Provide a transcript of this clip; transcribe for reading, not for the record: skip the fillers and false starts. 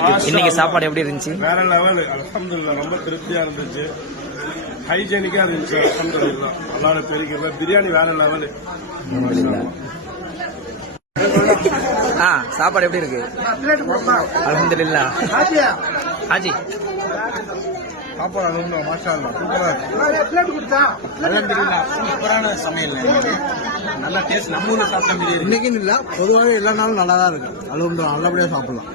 இன்னைக்கு சாப்பாடு எப்படி இருந்துச்சு? வேற லெவல், அல்ஹம்துலில்லாஹ். ரொம்ப திருப்தியா இருந்துச்சு, ஹைஜீனிக்கா இருந்துச்சு. அல்ஹம்துலில்லாஹ், அல்லாஹ்வுடைய பெரிய பிரியாணி வேற லெவல். சாப்பாடு எப்படி இருக்கு? அல்ஹம்துலில்லாஹ். ஹாஜி சாப்பாடு அல்ஹம்துலில்லாஹ், மாஷா அல்லாஹ், சூப்பரா இருக்கு. அல்ஹம்துலில்லாஹ், சூப்பரான சமையல், நல்ல டேஸ்ட். நம்ம ஊர்ல சாப்பிட்ட மாதிரி இன்னைக்கு இல்ல, பொதுவாகவே எல்லா நாளும் நல்லா தான் இருக்கு. அல்ஹம்துலில்லாஹ், நல்லபடியா சாப்பிடலாம்.